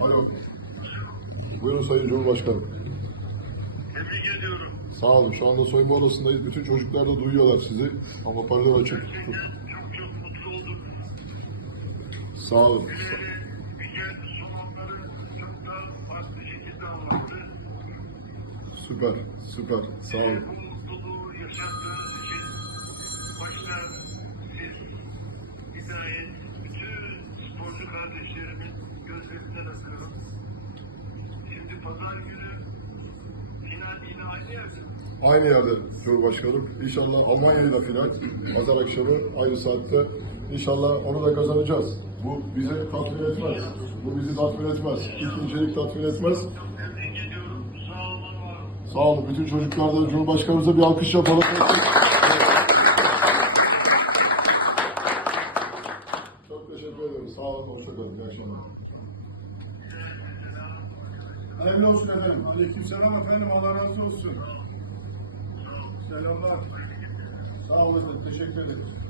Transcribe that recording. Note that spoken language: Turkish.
Alo. Buyurun Sayın Cumhurbaşkanım. Tebrik ediyorum. Sağ olun. Şu anda soyunma odasındayız. Bütün çocuklar da duyuyorlar sizi. Ama hoparlör açık. Çok çok mutlu oldum. Sağ olun. Süper. Süper. Sağ olun. Kardeşlerimin gözlerinden öpüyorum. Şimdi pazar günü final yine aynı yerde. Aynı yerde Cumhurbaşkanım. İnşallah Almanya'yla final. Pazar akşamı aynı saatte. İnşallah onu da kazanacağız. Bu bizi tatmin etmez. Bu bizi tatmin etmez. İkincilik tatmin etmez. Sağ olun. Bütün çocuklar da Cumhurbaşkanımıza bir alkış yapalım. Çok teşekkür ederim. Sağ olun. Hoşçakalın. İyi akşamlar. Hayırlı olsun efendim. Aleykümselam efendim. Allah razı olsun. Selamlar. Sağ olun. Teşekkür ederim.